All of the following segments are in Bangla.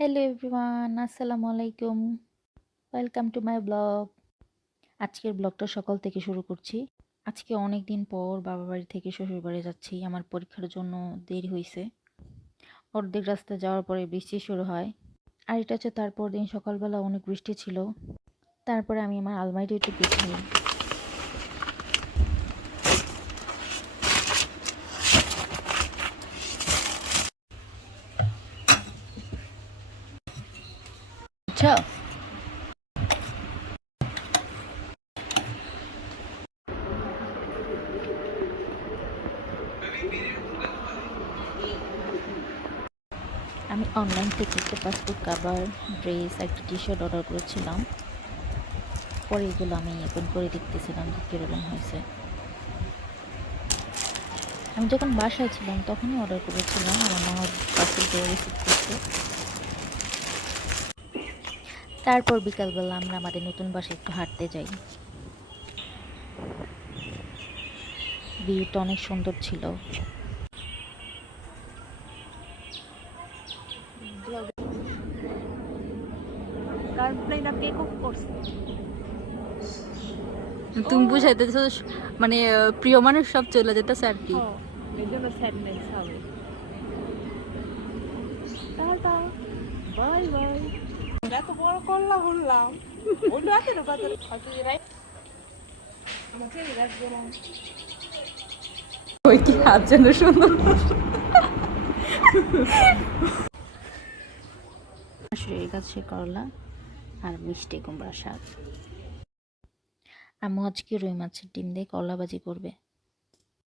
হ্যালো এভরিওয়ান, আসসালামু আলাইকুম। Welcome to my blog. আজকের ব্লগটা সকাল থেকে শুরু করছি। আজকে অনেক দিন পর বাবা বাড়ি থেকে শ্বশুর বাড়ি যাচ্ছি। আমার পরীক্ষার জন্য দেরি হয়েছে। অর্ধেক রাস্তা যাওয়ার পরে বৃষ্টি শুরু হয়। আর এটা হচ্ছে তারপর দিন সকালবেলা অনেক বৃষ্টি ছিল। তারপরে আমি আমার আলমারিটা একটু গুছাই। আচ্ছা, আমি অনলাইন থেকে একটা পাসপোর্ট কাভার, ড্রেস, একটা টি শার্ট অর্ডার করেছিলাম। পরে এগুলো আমি ওপেন করে দেখতেছিলাম যে কীরকম হয়েছে। আমি যখন বাসায় ছিলাম তখনই অর্ডার করেছিলাম, আমার মা পার্সেলটা রিসিভ করছে। তারপর বিকালবেলা আমরা আমাদের নতুন বাসায় একটু হাঁটতে যাই। ভিউটা অনেক সুন্দর ছিল। তুমি বুঝাইতেছো মানে প্রিয় মানুষ সব চলে যেতেছে আর কি। এর জন্য স্যাডনেস হবে। Tata, bye bye. এত বড় করলা বললাম ওটা এত কথা আমাকে গাছ দিলাম। ওই কি হাত যেন সুন্দর। শাশুড়ির গাছে করলা আর মিষ্টি কুমড়া শাক। আম্মু আজকে রুই মাছের ডিম দিয়ে করলা ভাজি করবে।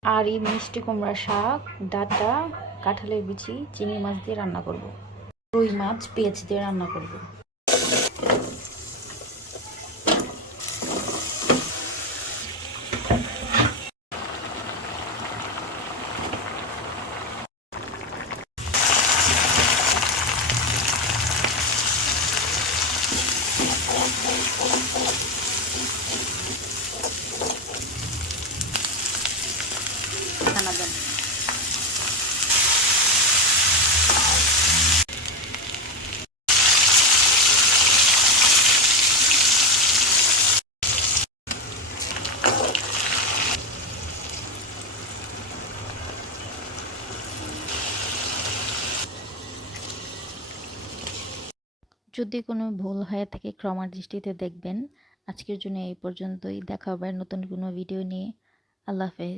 আর এই মিষ্টি কুমড়া শাক, ডাঁটা, কাঁঠালের বিচি, চিংড়ি মাছ দিয়ে রান্না করব। রুই মাছ পেঁয়াজ দিয়ে রান্না করব। খানা দেন। যদি কোনো ভুল হয়ে থাকে ক্ষমার দৃষ্টিতে দেখবেন। আজকের জন্য এই পর্যন্তই। দেখা হবে নতুন কোনো ভিডিও নিয়ে। আল্লাহ হাফেজ।